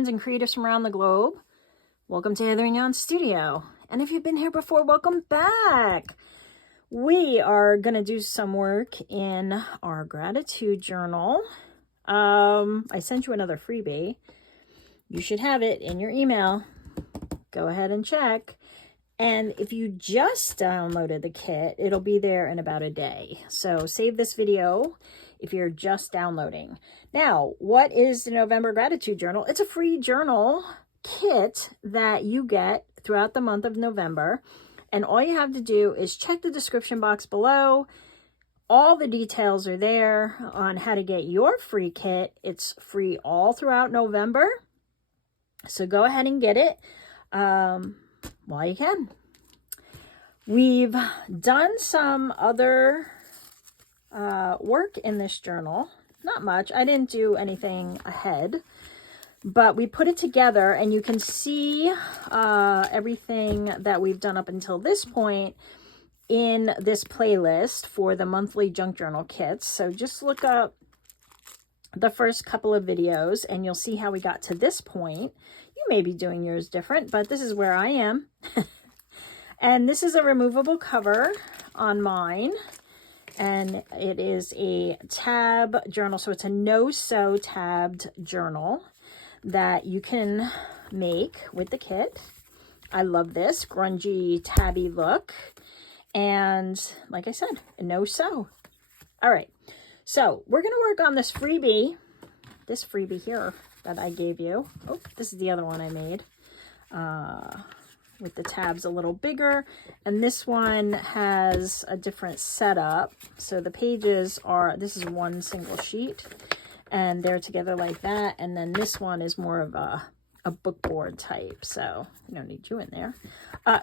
friends and creatives from around the globe. Welcome to Hither and Yon Studio. And if you've been here before, welcome back. We are going to do some work in our gratitude journal. I sent you another freebie. You should have it in your email. Go ahead and check. And if you just downloaded the kit, it'll be there in about a day. So save this video if you're just downloading. Now, what is the November Gratitude Journal? It's a free journal kit that you get throughout the month of November. And all you have to do is check the description box below. All the details are there on how to get your free kit. It's free all throughout November. So go ahead and get it while you can. We've done some other work in this journal. Not much. I didn't do anything ahead, but we put it together and you can see everything that we've done up until this point in this playlist for the monthly junk journal kits. So just look up the first couple of videos and you'll see how we got to this point. You may be doing yours different, but this is where I am. And this is a removable cover on mine. And it is a tab journal. So it's a no-sew tabbed journal that you can make with the kit. I love this grungy tabby look. And like I said, no-sew. All right. So we're going to work on this freebie here that I gave you. Oh, this is the other one I made. With the tabs a little bigger, and this one has a different setup. So the pages are, this is one single sheet and they're together like that, and then this one is more of a book board type, so I don't need you in there.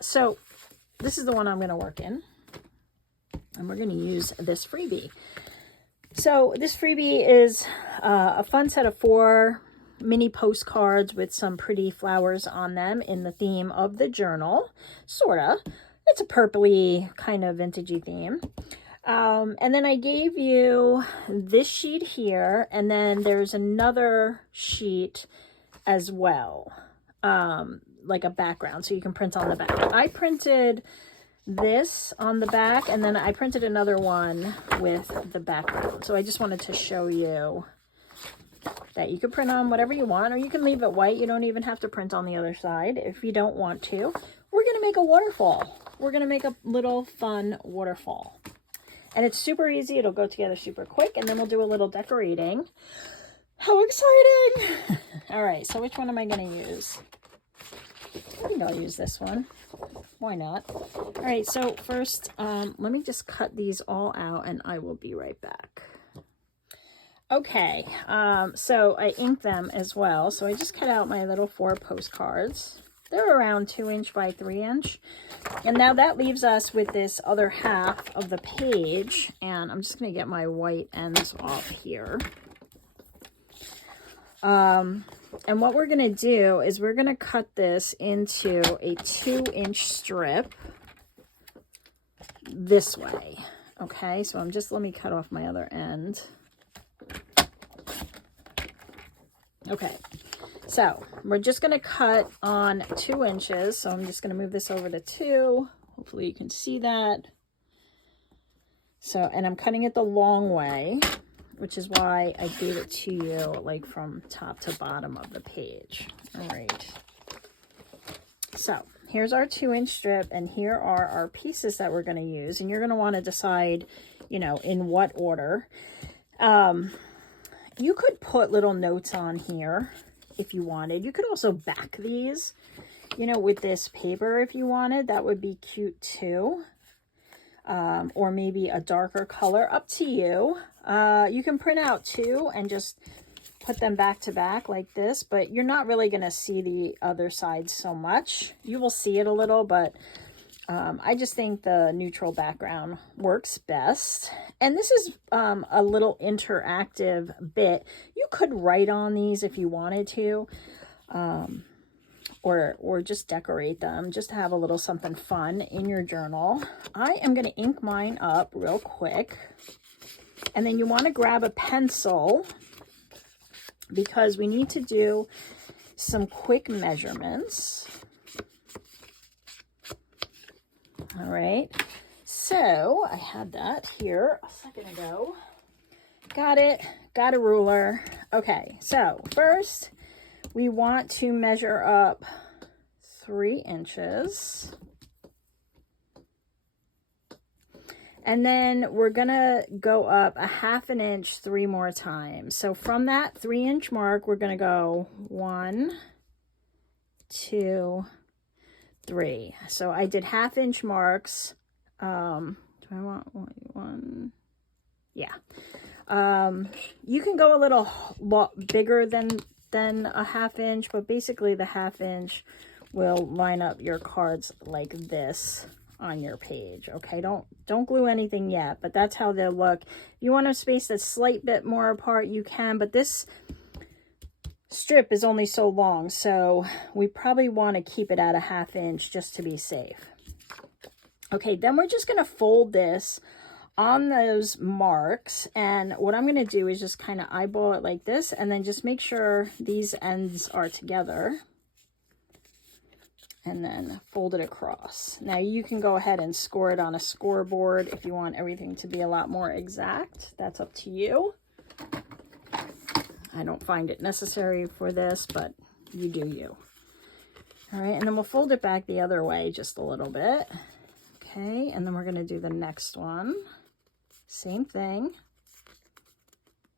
So this is the one I'm going to work in, and we're going to use this freebie. So this freebie is a fun set of 4 mini postcards with some pretty flowers on them in the theme of the journal, sorta. It's a purpley kind of vintagey theme. And then I gave you this sheet here, and then there's another sheet as well, like a background, so you can print on the back. I printed this on the back, and then I printed another one with the background. So I just wanted to show you that you can print on whatever you want, or you can leave it white. You don't even have to print on the other side if you don't want to. We're going to make a waterfall. We're going to make a little fun waterfall. And it's super easy. It'll go together super quick, and then we'll do a little decorating. How exciting! All right, so which one am I going to use? I think I'll use this one. Why not? All right, so first, let me just cut these all out, and I will be right back. Okay, so I inked them as well. So I just cut out my little 4 postcards. They're around 2 inch by 3 inch. And now that leaves us with this other half of the page. And I'm just going to get my white ends off here. And what we're going to do is we're going to cut this into a 2 inch strip this way. Okay, so let me cut off my other end. Okay, so we're just going to cut on 2 inches. So I'm just going to move this over to 2. Hopefully you can see that. So, and I'm cutting it the long way, which is why I gave it to you like from top to bottom of the page. All right. So here's our 2 inch strip, and here are our pieces that we're going to use. And you're going to want to decide, you know, in what order. You could put little notes on here if you wanted. You could also back these, you know, with this paper if you wanted. That would be cute too. Or maybe a darker color, up to you. You can print out 2 and just put them back to back like this, but you're not really going to see the other side so much. You will see it a little, but I just think the neutral background works best. And this is a little interactive bit. You could write on these if you wanted to, or just decorate them, just to have a little something fun in your journal. I am going to ink mine up real quick. And then you want to grab a pencil, because we need to do some quick measurements. All right, so I had that here a second ago. Got it, got a ruler. Okay, so first we want to measure up 3 inches. And then we're gonna go up a 1/2 inch 3 more times. So from that 3-inch mark, we're gonna go 1, 2, 3. So I did 1/2 inch marks. Do I want one? Yeah. You can go a lot bigger than a 1/2 inch, but basically the 1/2 inch will line up your cards like this on your page. Okay, don't glue anything yet, but that's how they'll look. If you want to space a slight bit more apart, you can, but this strip is only so long, so we probably want to keep it at a 1/2 inch just to be safe. Okay, then we're just going to fold this on those marks, and what I'm going to do is just kind of eyeball it like this, and then just make sure these ends are together, and then fold it across. Now you can go ahead and score it on a scoreboard if you want everything to be a lot more exact. That's up to you. I don't find it necessary for this, but you do you. All right, and then we'll fold it back the other way just a little bit. Okay, and then we're going to do the next one. Same thing.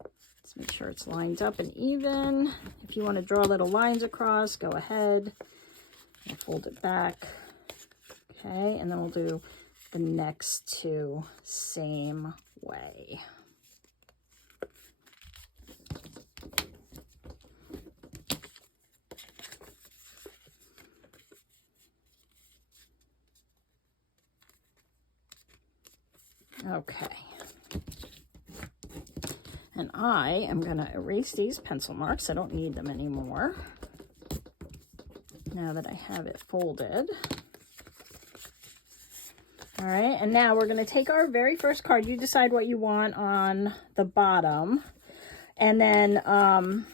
Let's make sure it's lined up and even. If you want to draw little lines across, go ahead. We'll fold it back. Okay, and then we'll do the next 2 same way. Okay. And I am going to erase these pencil marks. I don't need them anymore, now that I have it folded. All right, and now we're going to take our very first card. You decide what you want on the bottom. And then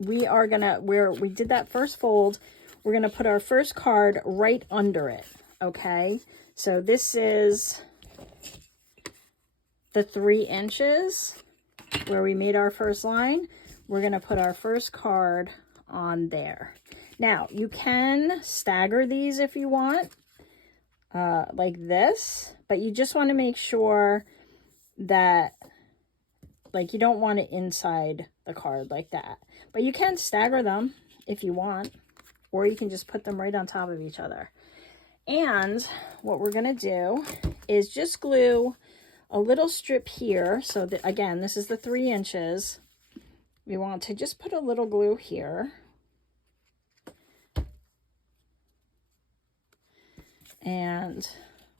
we are going to, where we did that first fold, we're going to put our first card right under it, okay? So this is the 3 inches where we made our first line. We're going to put our first card on there. Now, you can stagger these if you want, like this, but you just want to make sure that, like, you don't want it inside the card like that. But you can stagger them if you want, or you can just put them right on top of each other. And what we're going to do is just glue a little strip here. So that, again, this is the 3 inches. We want to just put a little glue here. And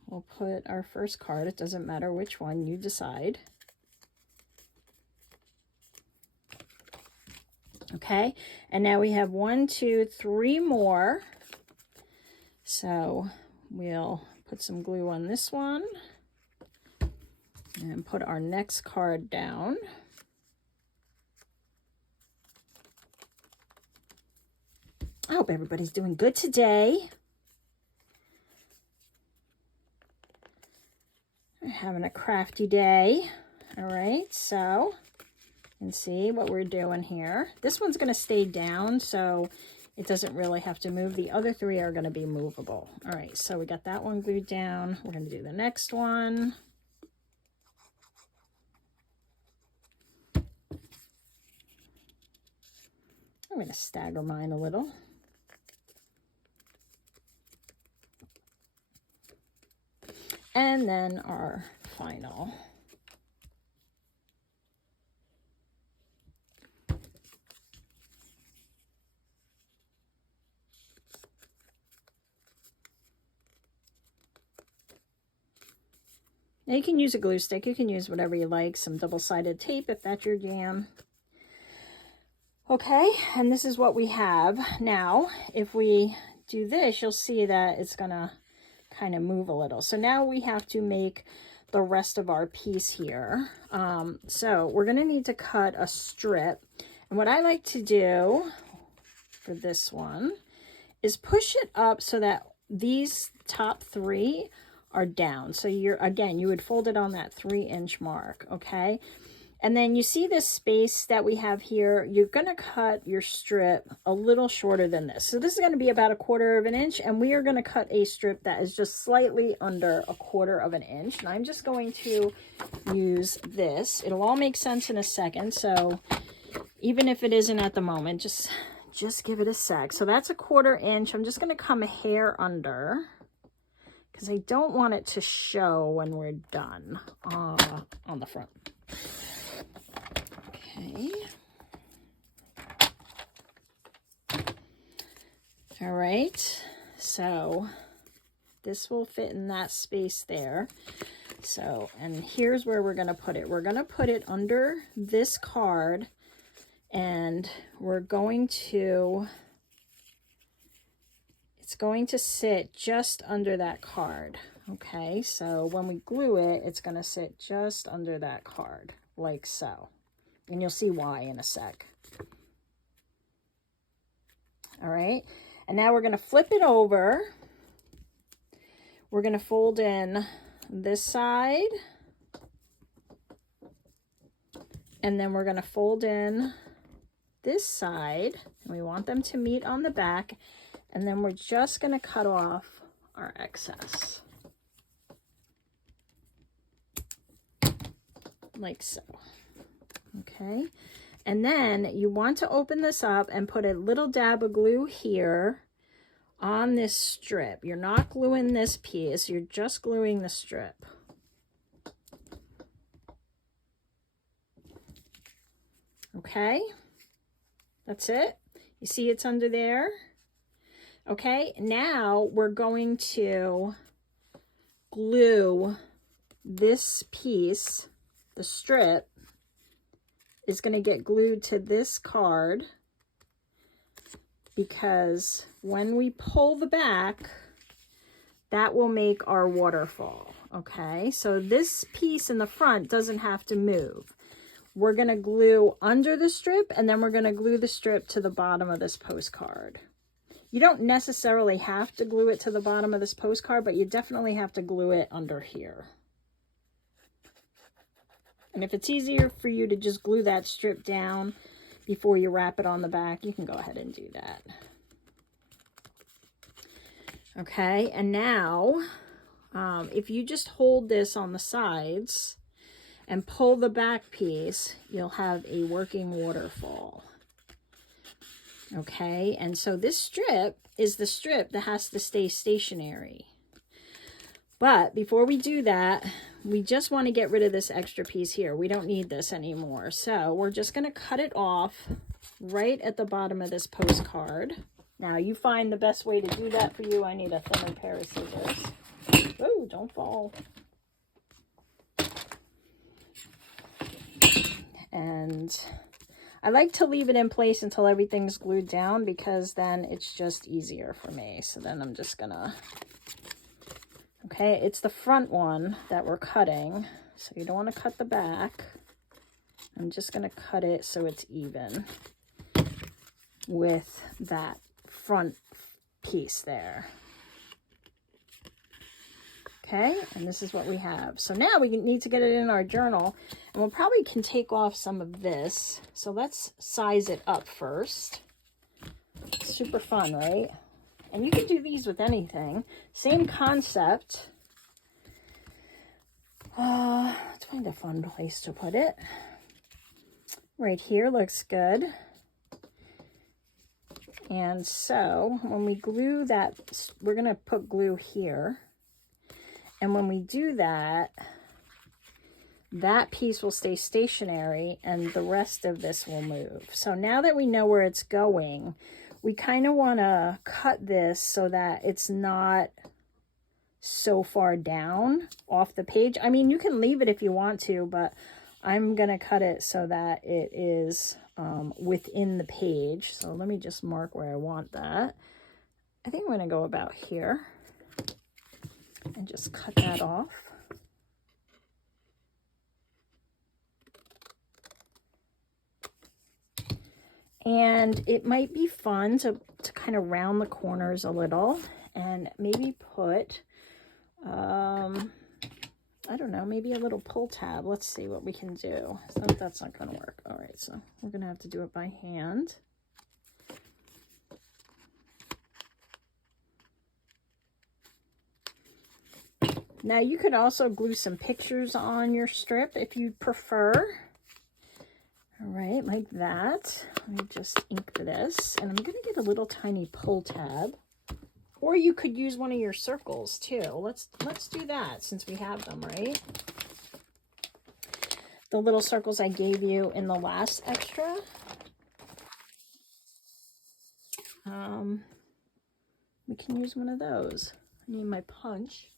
we'll put our first card. It doesn't matter which one, you decide. Okay, and now we have 1, 2, 3 more. So we'll put some glue on this one and put our next card down. I hope everybody's doing good today. We're having a crafty day. All right, so you can see what we're doing here. This one's going to stay down, so it doesn't really have to move. The other 3 are going to be movable. All right, so we got that one glued down. We're going to do the next one. I'm going to stagger mine a little. And then our final. Now you can use a glue stick. You can use whatever you like. Some double-sided tape if that's your jam. Okay, and this is what we have. Now, if we do this, you'll see that it's going to kind of move a little. So now we have to make the rest of our piece here. So we're going to need to cut a strip. And what I like to do for this one is push it up so that these top 3 are down. So you would fold it on that 3-inch mark, okay? And then you see this space that we have here, you're gonna cut your strip a little shorter than this. So this is gonna be about 1/4 of an inch, and we are gonna cut a strip that is just slightly under 1/4 of an inch. And I'm just going to use this. It'll all make sense in a second. So even if it isn't at the moment, just give it a sec. So that's 1/4 inch. I'm just gonna come a hair under, because I don't want it to show when we're done on the front. Okay. All right. So this will fit in that space there. So, and here's where we're going to put it. We're going to put it under this card, and we're going to, it's going to sit just under that card. Okay. So when we glue it, it's going to sit just under that card, like so. And you'll see why in a sec. All right. And now we're going to flip it over. We're going to fold in this side. And then we're going to fold in this side. And we want them to meet on the back. And then we're just going to cut off our excess. Like so. Okay, and then you want to open this up and put a little dab of glue here on this strip. You're not gluing this piece, you're just gluing the strip. Okay, that's it. You see it's under there? Okay, now we're going to glue this piece, the strip, is going to get glued to this card, because when we pull the back, that will make our waterfall. Okay, so this piece in the front doesn't have to move. We're going to glue under the strip, and then we're going to glue the strip to the bottom of this postcard. You don't necessarily have to glue it to the bottom of this postcard, but you definitely have to glue it under here. And if it's easier for you to just glue that strip down before you wrap it on the back, you can go ahead and do that. Okay, and now if you just hold this on the sides and pull the back piece, you'll have a working waterfall. Okay, and so this strip is the strip that has to stay stationary. But before we do that, we just want to get rid of this extra piece here. We don't need this anymore. So we're just going to cut it off right at the bottom of this postcard. Now you find the best way to do that for you. I need a thinner pair of scissors. Oh, don't fall. And I like to leave it in place until everything's glued down, because then it's just easier for me. So then I'm just gonna, okay, it's the front one that we're cutting, so you don't want to cut the back. I'm just gonna cut it so it's even with that front piece there. Okay, and this is what we have. So now we need to get it in our journal, and we'll probably can take off some of this. So let's size it up first. Super fun, right? And you can do these with anything. Same concept. Let's find a fun place to put it. Right here looks good. And so when we glue that, we're going to put glue here. And when we do that, that piece will stay stationary and the rest of this will move. So now that we know where it's going, we kind of want to cut this so that it's not so far down off the page. I mean, you can leave it if you want to, but I'm going to cut it so that it is within the page. So let me just mark where I want that. I think I'm going to go about here. And just cut that off. And it might be fun to kind of round the corners a little and maybe put, I don't know, maybe a little pull tab. Let's see what we can do. So that's not going to work. All right, so we're going to have to do it by hand. Now you could also glue some pictures on your strip if you prefer. All right, like that. Let me just ink this. And I'm going to get a little tiny pull tab. Or you could use one of your circles too. Let's do that since we have them, right? The little circles I gave you in the last extra. We can use one of those. I need my punch.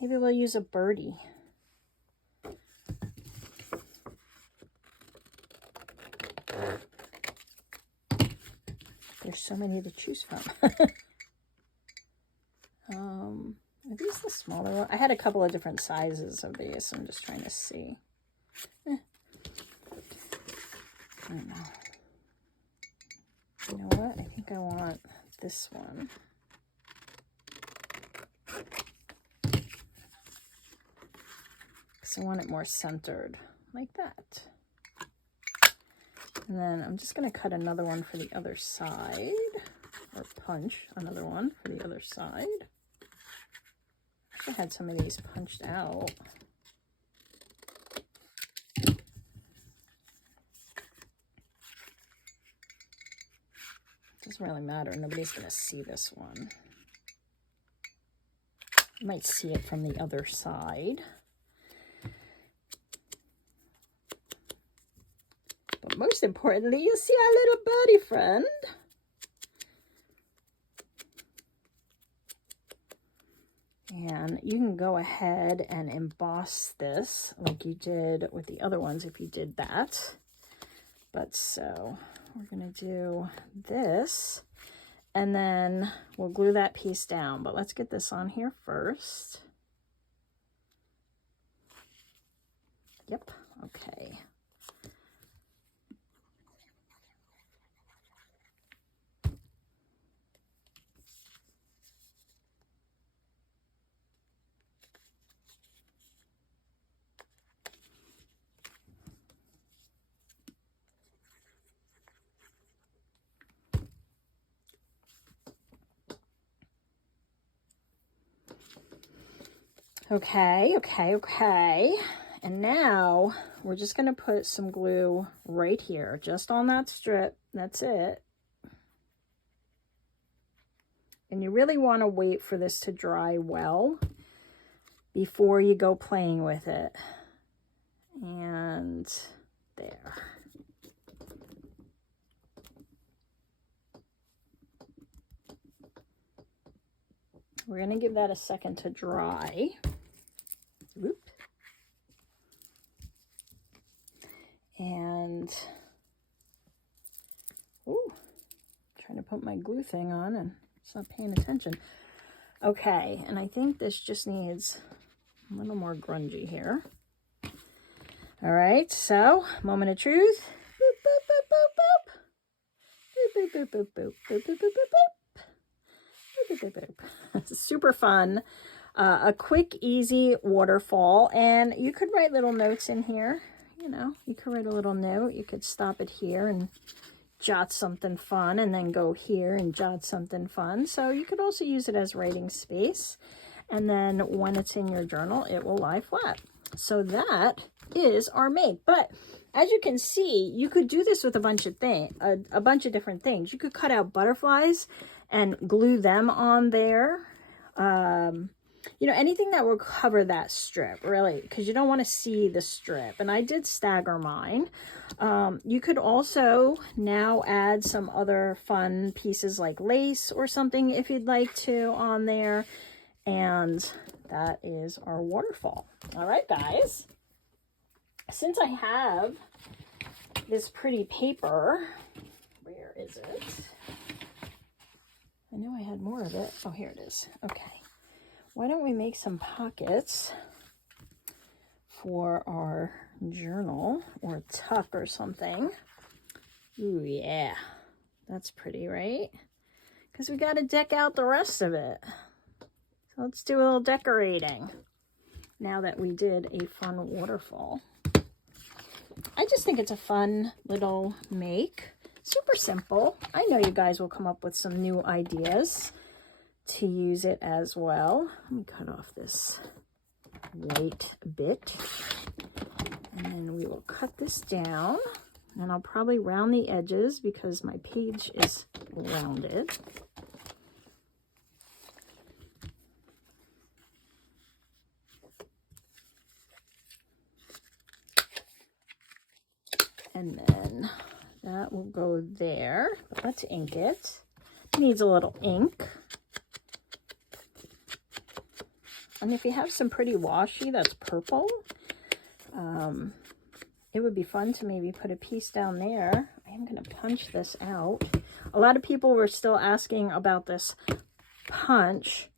Maybe we'll use a birdie. There's so many to choose from. Are these the smaller one? I had a couple of different sizes of these, so I'm just trying to see. I don't know. You know what? I think I want this one. Because I want it more centered, like that. And then I'm just going to cut another one for the other side, or punch another one for the other side. I had some of these punched out. Doesn't really matter. Nobody's going to see this one. You might see it from the other side. But most importantly, you see our little birdie friend. And you can go ahead and emboss this like you did with the other ones if you did that. But so we're going to do this, and then we'll glue that piece down. But let's get this on here first. Yep, okay. Okay. And now we're just going to put some glue right here, just on that strip. That's it. And you really want to wait for this to dry well before you go playing with it. And there. We're going to give that a second to dry. Whoop. And, ooh, trying to put my glue thing on and it's not paying attention. Okay, and I think this just needs a little more grungy here. All right, so moment of truth. Boop, boop, boop, boop. Boop, boop, boop, boop, boop, boop, boop, boop, boop, boop, boop, boop. It's super fun. A quick, easy waterfall, and you could write little notes in here. You know, you could write a little note. You could stop it here and jot something fun, and then go here and jot something fun. So you could also use it as writing space. And then when it's in your journal, it will lie flat. So that is our mate. But as you can see, you could do this with a bunch of different things. You could cut out butterflies and glue them on there. You know, anything that will cover that strip, really, because you don't want to see the strip. And I did stagger mine. You could also now add some other fun pieces like lace or something if you'd like to on there. And that is our waterfall. All right, guys. Since I have this pretty paper, where is it? I know I had more of it. Oh, here it is. Okay. Why don't we make some pockets for our journal or tuck or something. Ooh, yeah. That's pretty, right? Because we got to deck out the rest of it. So let's do a little decorating now that we did a fun waterfall. I just think it's a fun little make. Super simple. I know you guys will come up with some new ideas to use it as well. Let me cut off this white bit. And then we will cut this down. And I'll probably round the edges because my page is rounded. And then that will go there. But let's ink it. It needs a little ink. And if you have some pretty washi that's purple, it would be fun to maybe put a piece down there. I am going to punch this out. A lot of people were still asking about this punch.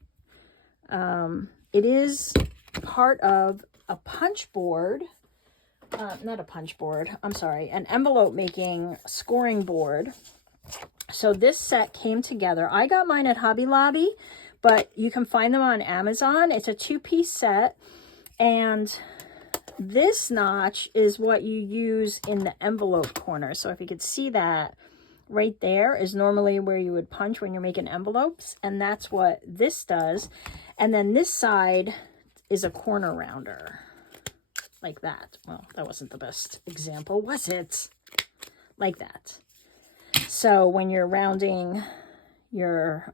It is part of a punch board. Not a punch board. I'm sorry. An envelope making scoring board. So this set came together. I got mine at Hobby Lobby, but you can find them on Amazon. It's a 2-piece set. And this notch is what you use in the envelope corner. So if you could see that right there is normally where you would punch when you're making envelopes. And that's what this does. And then this side is a corner rounder. Like that. Well, that wasn't the best example, was it? Like that. So when you're rounding your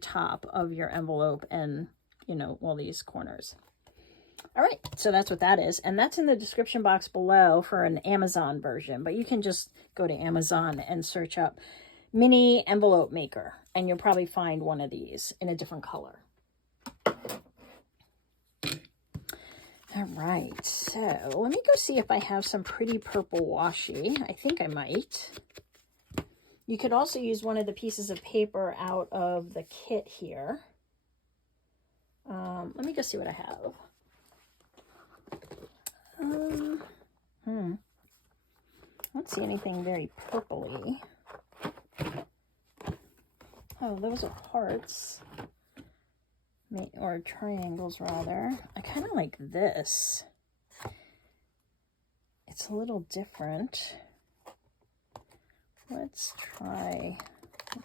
top of your envelope and, you know, all these corners. All right, so that's what that is. And that's in the description box below for an Amazon version. But you can just go to Amazon and search up mini envelope maker. And you'll probably find one of these in a different color. All right, so let me go see if I have some pretty purple washi. I think I might. You could also use one of the pieces of paper out of the kit here. Let me go see what I have. I don't see anything very purpley. Oh, those are hearts. Or triangles, rather. I kind of like this. It's a little different. Let's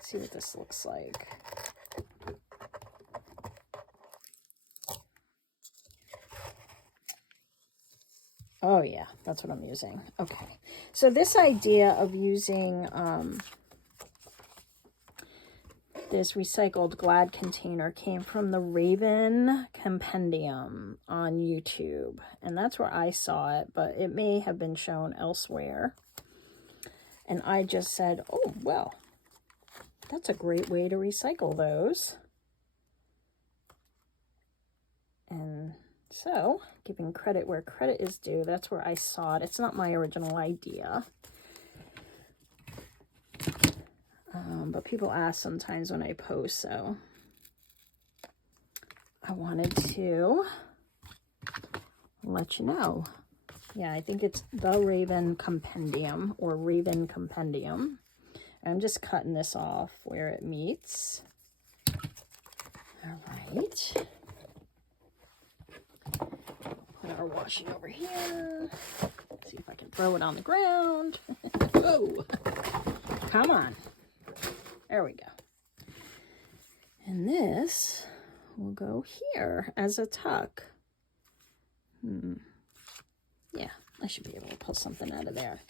see what this looks like. Oh yeah, that's what I'm using. Okay, so this idea of using this recycled Glad container came from the Raven Compendium on YouTube, and that's where I saw it, but it may have been shown elsewhere. And I just said, oh, well, that's a great way to recycle those. And so, giving credit where credit is due, that's where I saw it. It's not my original idea. But people ask sometimes when I post, so I wanted to let you know. Yeah, I think it's the Raven Compendium or Raven Compendium. I'm just cutting this off where it meets. All right. Put our washi over here. See if I can throw it on the ground. Whoa! Come on. There we go. And this will go here as a tuck. Yeah, I should be able to pull something out of there.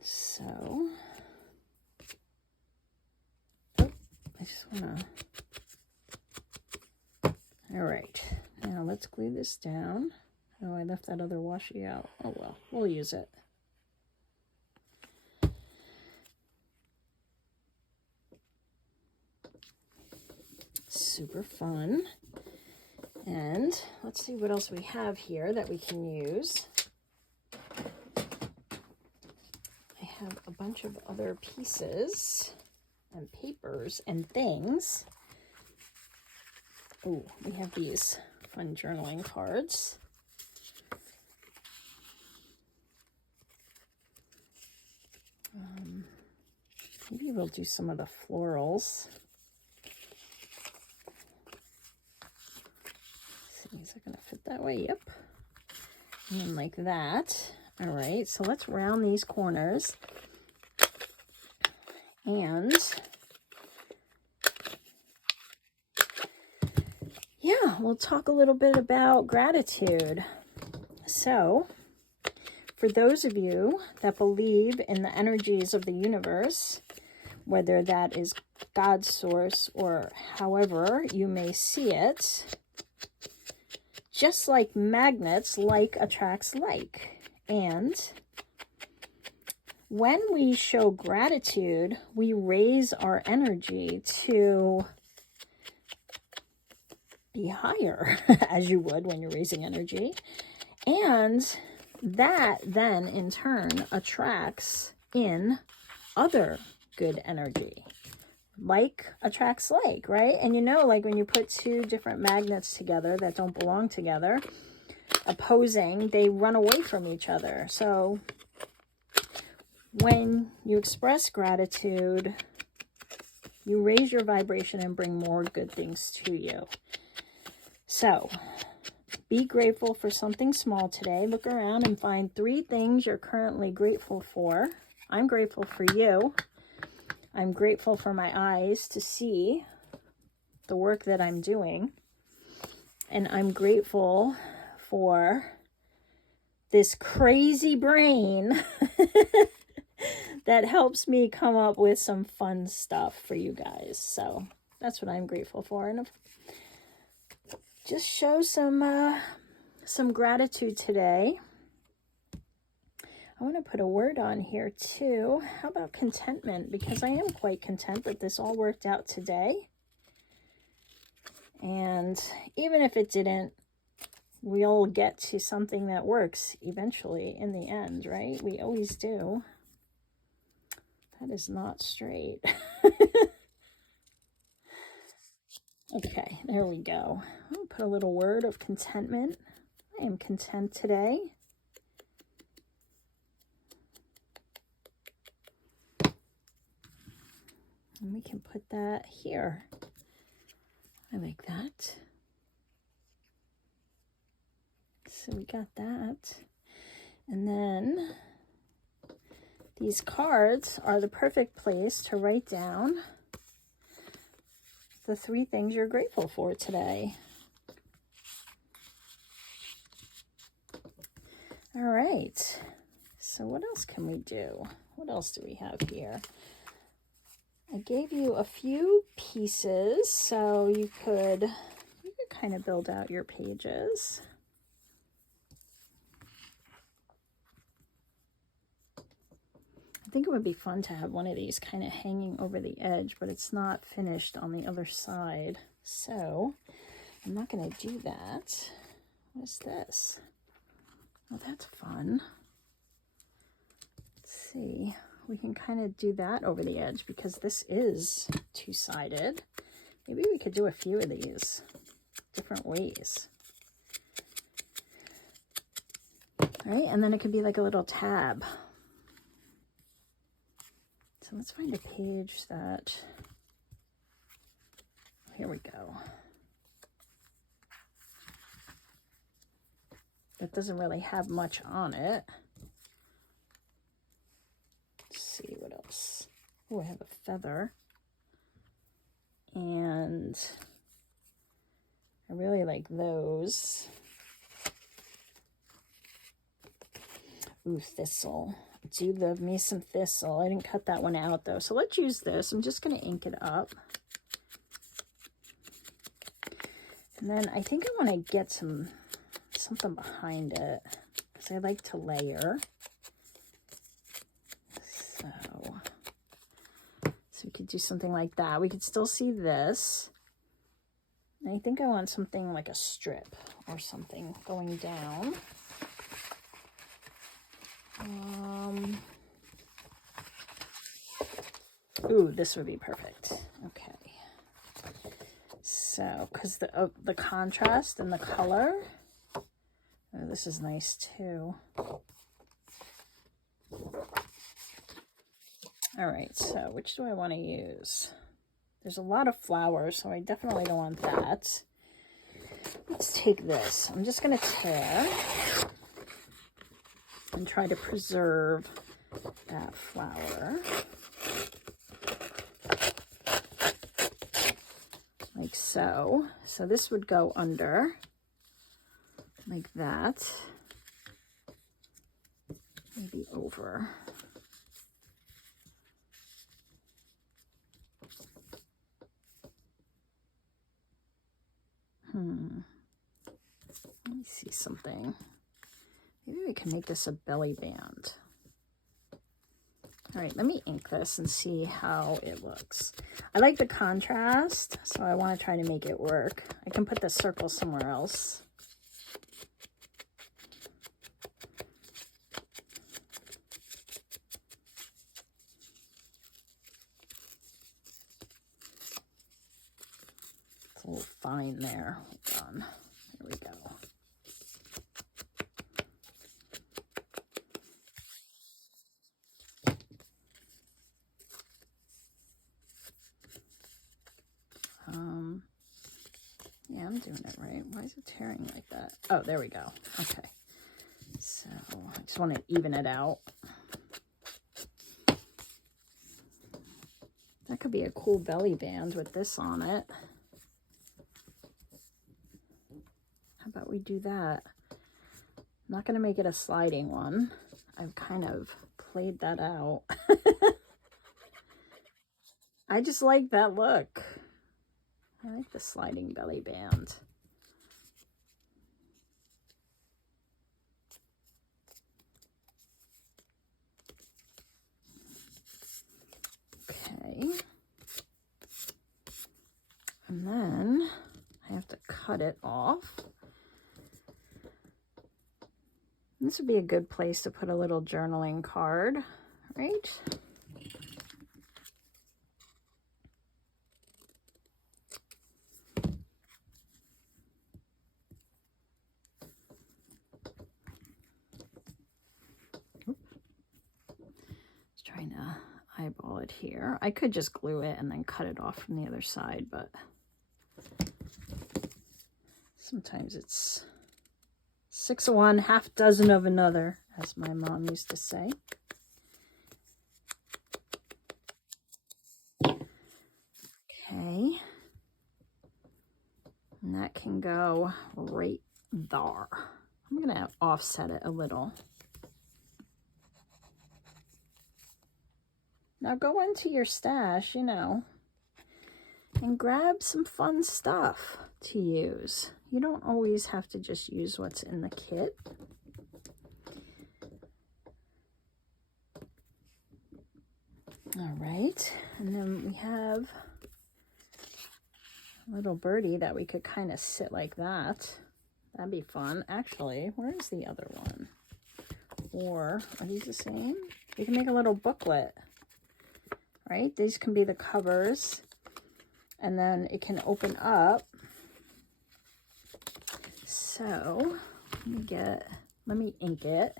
So, I just want to, all right, now let's glue this down. Oh, I left that other washi out. Oh well, we'll use it. Super fun. And let's see what else we have here that we can use. I have a bunch of other pieces and papers and things. Oh, we have these fun journaling cards. Maybe we'll do some of the florals. Let's see, is it going to fit that way? Yep. And then like that. All right, so let's round these corners. And yeah, we'll talk a little bit about gratitude. So, for those of you that believe in the energies of the universe, whether that is God's source or however you may see it, just like magnets, like attracts like. And when we show gratitude, we raise our energy to be higher, as you would when you're raising energy. And that then, in turn, attracts in other good energy. Like attracts like, right? And you know, like when you put two different magnets together that don't belong together, opposing, they run away from each other. So when you express gratitude, you raise your vibration and bring more good things to you. So be grateful for something small today. Look around and find 3 things you're currently grateful for. I'm grateful for you. I'm grateful for my eyes to see the work that I'm doing. And I'm grateful for this crazy brain that helps me come up with some fun stuff for you guys. So that's what I'm grateful for. And just show some gratitude today. I want to put a word on here too. How about contentment? Because I am quite content that this all worked out today. And even if it didn't, we'll get to something that works eventually in the end, right? We always do. That is not straight. Okay, there we go. I'll put a little word of contentment. I am content today. And we can put that here. I like that. So we got that. And then these cards are the perfect place to write down the 3 things you're grateful for today. All right. So what else can we do? What else do we have here? I gave you a few pieces so you could kind of build out your pages. I think it would be fun to have one of these kind of hanging over the edge, but it's not finished on the other side. So I'm not going to do that. What is this? Oh, that's fun. Let's see. We can kind of do that over the edge because this is 2-sided. Maybe we could do a few of these different ways. All right, and then it could be like a little tab. So let's find a page that, here we go. It doesn't really have much on it. Let's see what else. Oh, I have a feather. And I really like those. Ooh, thistle. I do love me some thistle. I didn't cut that one out though. So let's use this. I'm just going to ink it up. And then I think I want to get something behind it because I like to layer. So we could do something like that. We could still see this. And I think I want something like a strip or something going down. Ooh, this would be perfect. Okay. So, because the contrast and the color. Oh, this is nice too. All right, so which do I want to use? There's a lot of flowers, so I definitely don't want that. Let's take this. I'm just going to tear and try to preserve that flower. Like so. So this would go under like that. Maybe over. Let me see something. Maybe we can make this a belly band. All right, let me ink this and see how it looks. I like the contrast, so I want to try to make it work. I can put the circle somewhere else. It's a little fine there. Hold on. There we go. Yeah, I'm doing it right. Why is it tearing like that? Oh, there we go. Okay. So I just want to even it out. That could be a cool belly band with this on it. How about we do that? I'm not going to make it a sliding one. I've kind of played that out. I just like that look. I like the sliding belly band. Okay. And then I have to cut it off. This would be a good place to put a little journaling card, right? Trying to eyeball it here. I could just glue it and then cut it off from the other side, but sometimes it's 6 of one, half dozen of another, as my mom used to say. Okay. And that can go right there. I'm going to offset it a little. Now go into your stash, you know, and grab some fun stuff to use. You don't always have to just use what's in the kit. All right, and then we have a little birdie that we could kind of sit like that. That'd be fun. Actually, where's the other one? Or are these the same? You can make a little booklet. Right? These can be the covers, and then it can open up. So let me ink it,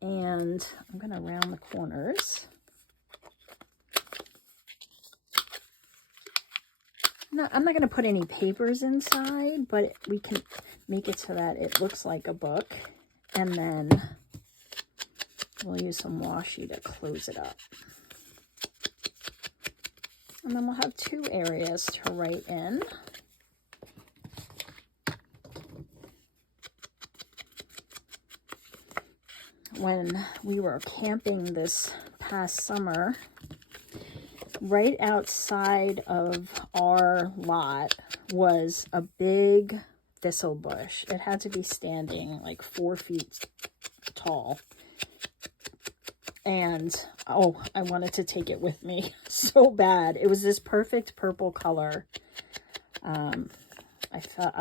and I'm going to round the corners. No, I'm not going to put any papers inside, but we can make it so that it looks like a book, and then we'll use some washi to close it up. And then we'll have 2 areas to write in. When we were camping this past summer, right outside of our lot was a big thistle bush. It had to be standing like 4 feet tall. And oh, I wanted to take it with me so bad. It was this perfect purple color. I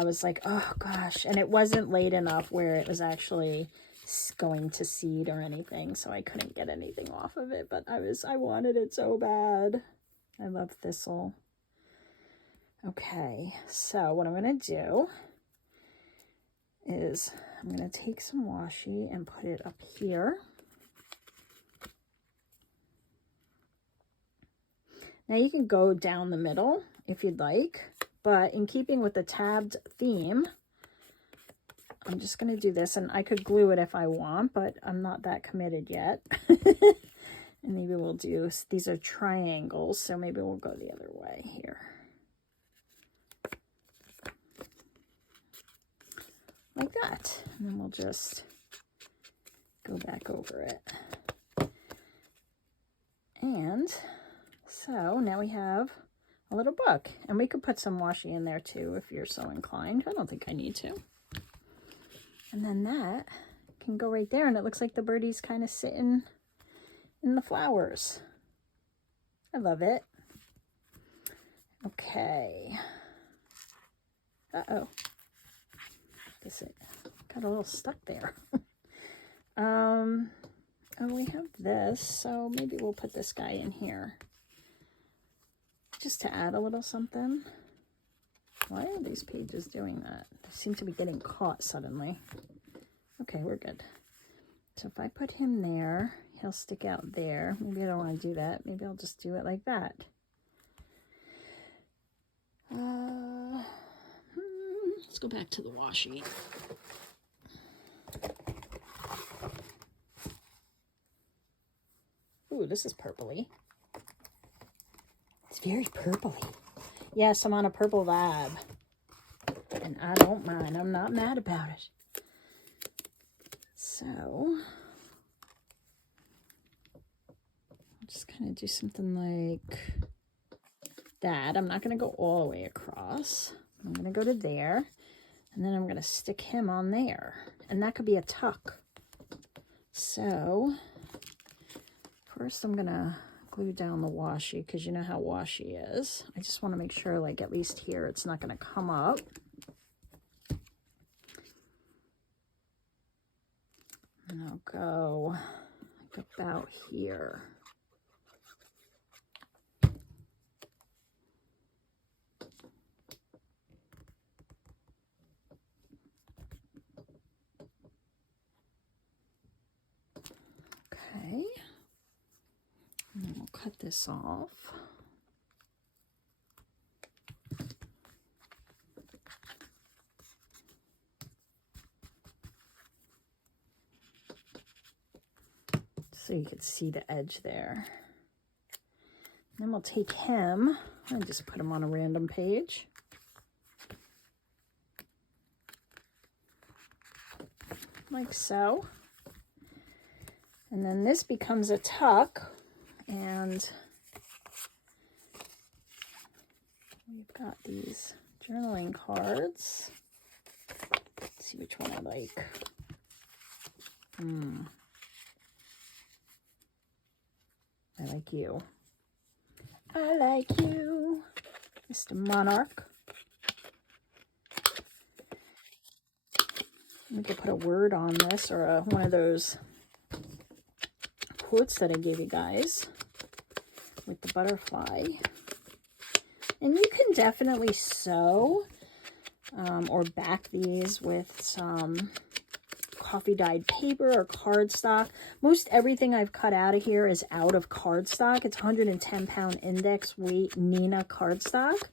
was like, oh gosh, and it wasn't late enough where it was actually going to seed or anything, so I couldn't get anything off of it, but I wanted it so bad. I love thistle. Okay, so what I'm going to do is I'm going to take some washi and put it up here. Now you can go down the middle if you'd like, but in keeping with the tabbed theme, I'm just going to do this, and I could glue it if I want, but I'm not that committed yet. And maybe we'll do, these are triangles, so maybe we'll go the other way here. Like that. And then we'll just go back over it. And so now we have a little book. And we could put some washi in there too if you're so inclined. I don't think I need to. And then that can go right there, and it looks like the birdie's kind of sitting in the flowers. I love it. Okay. Uh-oh. This it got a little stuck there. Oh, we have this, so maybe we'll put this guy in here just to add a little something. Why are these pages doing that? They seem to be getting caught suddenly. Okay, we're good. So if I put him there, he'll stick out there. Maybe I don't want to do that. Maybe I'll just do it like that. Let's go back to the washi. Ooh, this is purpley. It's very purpley. Yes, I'm on a purple vibe. And I don't mind. I'm not mad about it. So, I'll just kind of do something like that. I'm not going to go all the way across. I'm going to go to there. And then I'm going to stick him on there. And that could be a tuck. So, first I'm going to glue down the washi, because you know how washi is. I just want to make sure, like, at least here it's not going to come up. And I'll go like about here. Okay. And then we'll cut this off. So you can see the edge there. Then we'll take him and just put him on a random page. Like so. And then this becomes a tuck, and we've got these journaling cards. Let's see which one I like. I like you. I like you, Mr. Monarch. We could put a word on this, or one of those quotes that I gave you guys with the butterfly. And you can definitely sew or back these with some coffee dyed paper or cardstock. Most everything I've cut out of here is out of cardstock. It's 110-pound index weight Nina cardstock,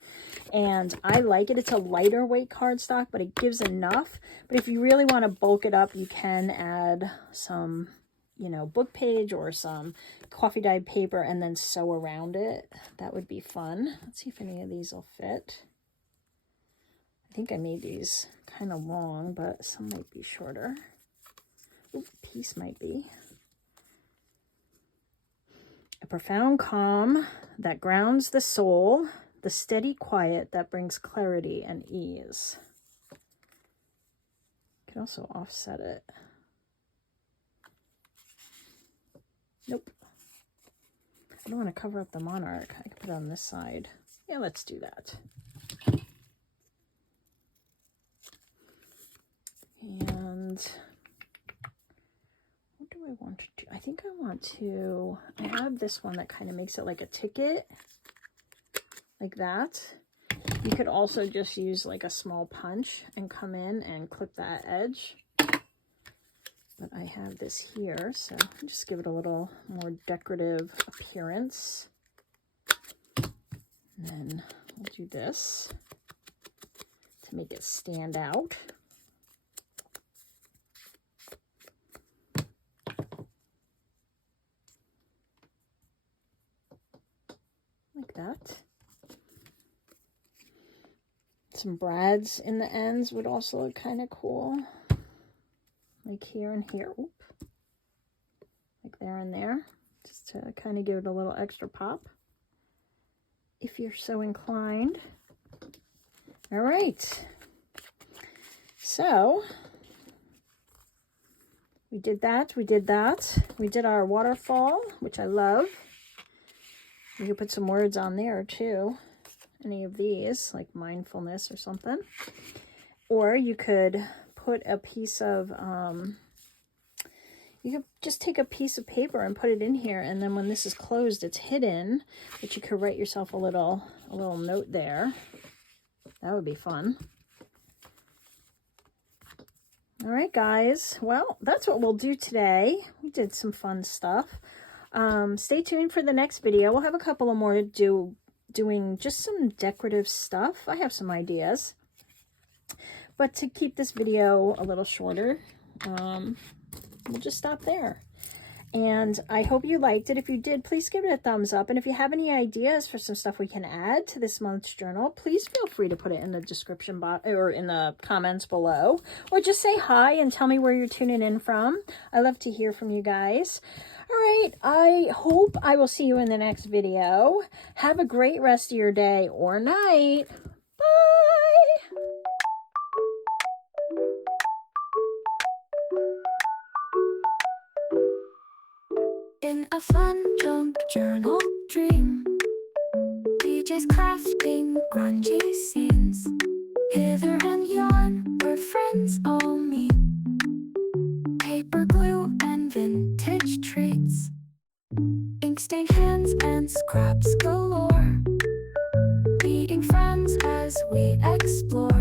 and I like it. It's a lighter weight cardstock, but it gives enough. But if you really want to bulk it up, you can add some, you know, book page or some coffee dyed paper and then sew around it. That would be fun. Let's see if any of these will fit. I think I made these kind of long, but some might be shorter. Ooh, piece might be. A profound calm that grounds the soul, the steady quiet that brings clarity and ease. You can also offset it. Nope. I don't want to cover up the monarch. I can put it on this side. Yeah, let's do that. And what do I want to do? I think I want to, I have this one that kind of makes it like a ticket, like that. You could also just use like a small punch and come in and clip that edge. But I have this here, so just give it a little more decorative appearance. And then we'll do this to make it stand out. Like that. Some brads in the ends would also look kind of cool. Like here and here. Oop. Like there and there. Just to kind of give it a little extra pop. If you're so inclined. All right. So, we did that. We did that. We did our waterfall, which I love. You could put some words on there too. Any of these, like mindfulness or something. Or you could put a piece of, you could just take a piece of paper and put it in here, and then when this is closed, it's hidden, but you could write yourself a little note there. That would be fun. All right, guys. Well, that's what we'll do today. We did some fun stuff. Stay tuned for the next video. We'll have a couple of more doing just some decorative stuff. I have some ideas. But to keep this video a little shorter, we'll just stop there. And I hope you liked it. If you did, please give it a thumbs up. And if you have any ideas for some stuff we can add to this month's journal, please feel free to put it in the description box or in the comments below. Or just say hi and tell me where you're tuning in from. I love to hear from you guys. All right, I hope I will see you in the next video. Have a great rest of your day or night. Bye! In a fun junk journal dream, DJ's crafting grungy scenes. Hither and yon, where friends all meet. Paper glue and vintage treats. Ink stained hands and scraps galore. Meeting friends as we explore.